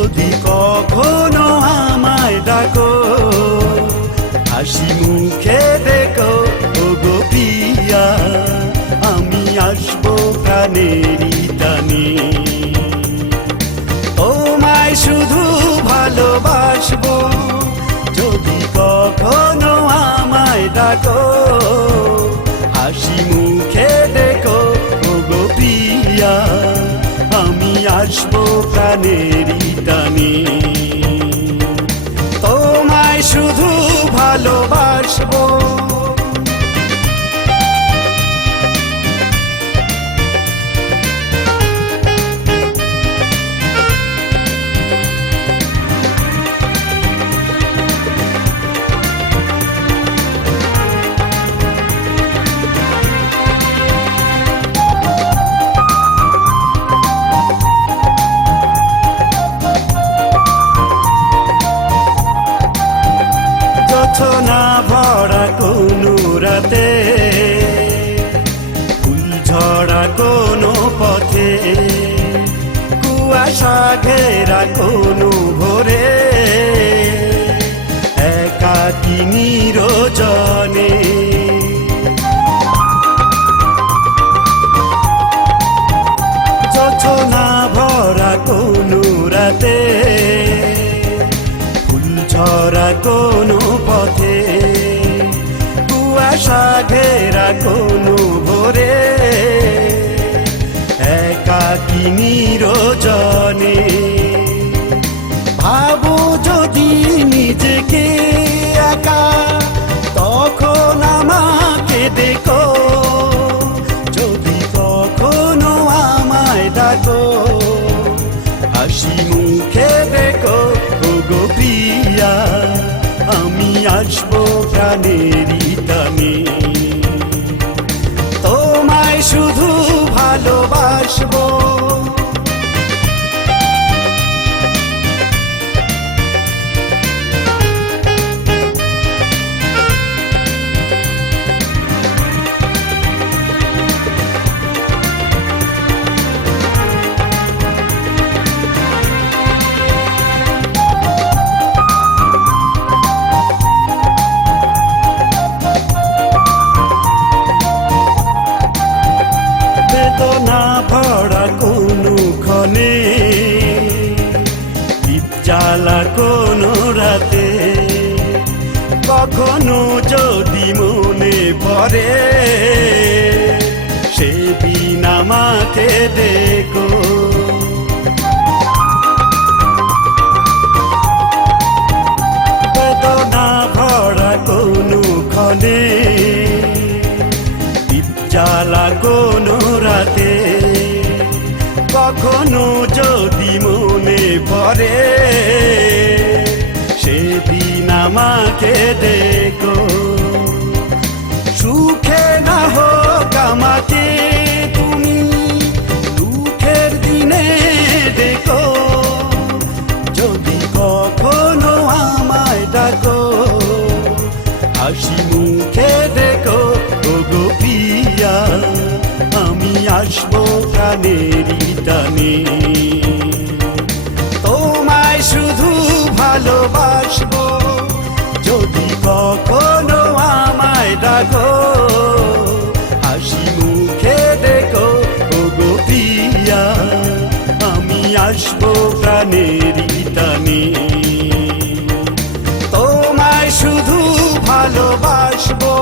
যদি কখনো আমায় ডাকো, হাসি মুখে দেখো ওগো প্রিয়া, আমি আসবো প্রাণেরই টানে। তোমায় শুধু ভালোবাসবো, যদি কখনো আমায় ডাকো, হাসি মুখে দেখো ওগো প্রিয়া, আমি আসবো প্রাণেরই টানে। তোমায় শুধু ভালোবাসবো। না ভরা কোনো রাতে, ফুল ঝরা কোনো পথে, কুয়াশা ঘেরা কোনো ভোরে, একাকী নিরজনে। যোছনা ভরা কোনো রাতে, ঝরা কোনো পথে, কুয়াশা ঘেরা কোনো ভোরে, একাকী নিরজনে। ভাবো যদি নিজেকে একা, তখন আমাকে দেখো, যদি কখনো আমায় ডাকো, হাসি মুখে দেখো ওগো প্রিয়া, আমি আসবো প্রাণেরই টানে। তোমায় শুধু ভালোবাসবো। বেদনা ভরা কোনো ক্ষণে, দীপ জ্বালা কোনো রাতে, কখনো যদি মনে পড়ে, সেদিন আমাকে দেখো। বেদনা ভরা কোনো ক্ষণে, জ্বালা কোনো রাতে, কখনো যদি মনে পড়ে, সেদিন আমাকে দেখো। সুখে না হোক আমাকে তুমি, দুঃখের দিনে দেখো, যদি কখনো আমায় ডাকো, হাসি মুখে দেখো ওগো প্রিয়া, আমি আসবো প্রাণেরই টানে। তোমায় শুধু ভালোবাসবো, যদি কখনো আমায় ডাকো, হাসি মুখে দেখো ওগো প্রিয়া, আমি আসবো প্রাণেরই টানে। তোমায় শুধু ভালোবাসবো।